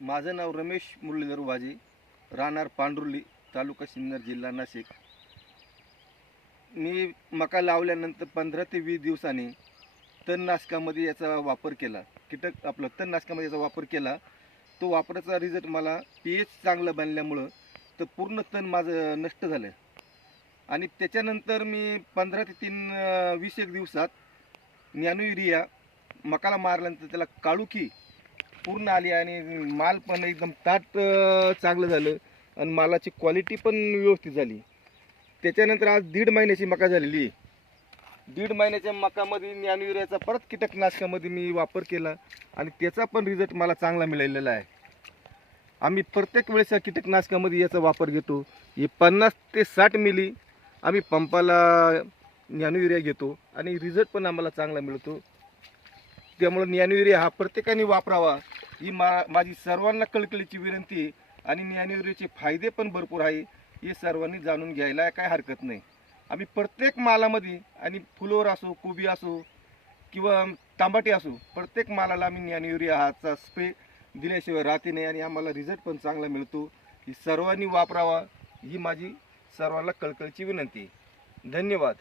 माझं नाव रमेश मुरलीधर वाजे राहणार पांडुर्ली तालुका सिन्नर जिल्हा नाशिक. मी मका लावल्यानंतर पंधरा ते वीस दिवसांनी तणनाशकामध्ये याचा वापर केला. कीटक आपलं तणनाशकामध्ये याचा वापर केला. तो वापराचा रिझल्ट मला पी एच चांगलं बनल्यामुळं तर पूर्ण तण माझं नष्ट झालं. आणि त्याच्यानंतर मी पंधरा ते तीन वीस एक दिवसात नॅनो युरिया मकाला मारल्यानंतर त्याला काळुकी पूर्ण आली आणि माल पण एकदम ताट चांगलं झालं. आणि मालाची क्वालिटी पण व्यवस्थित झाली. त्याच्यानंतर आज दीड महिन्याची मका झालेली. दीड महिन्याच्या मकामध्ये ज्ञान परत कीटकनाशकामध्ये मी वापर केला. आणि त्याचा पण रिझल्ट मला चांगला मिळालेला आहे. आम्ही प्रत्येक वेळेस या कीटकनाशकामध्ये याचा वापर घेतो. हे पन्नास ते साठ मिली आम्ही पंपाला ज्ञानविर्या घेतो. आणि रिझल्ट पण आम्हाला चांगला मिळतो. त्यामुळं ज्ञानविर्या हा प्रत्येकाने वापरावा. ही मा माझी सर्वांना कळकळीची विनंती आणि ज्ञान फायदे पण भरपूर आहे हे सर्वांनी जाणून घ्यायला काय हरकत नाही. आम्ही प्रत्येक मालामध्ये आणि फुलोर असो कोबी असो किंवा तांबाटी असो प्रत्येक मालाला आम्ही ज्ञान हाचा स्प्रे दिल्याशिवाय राहते नाही आणि आम्हाला रिझल्ट पण चांगला मिळतो. ही सर्वांनी वापरावा ही माझी सर्वांना कळकळीची विनंती धन्यवाद.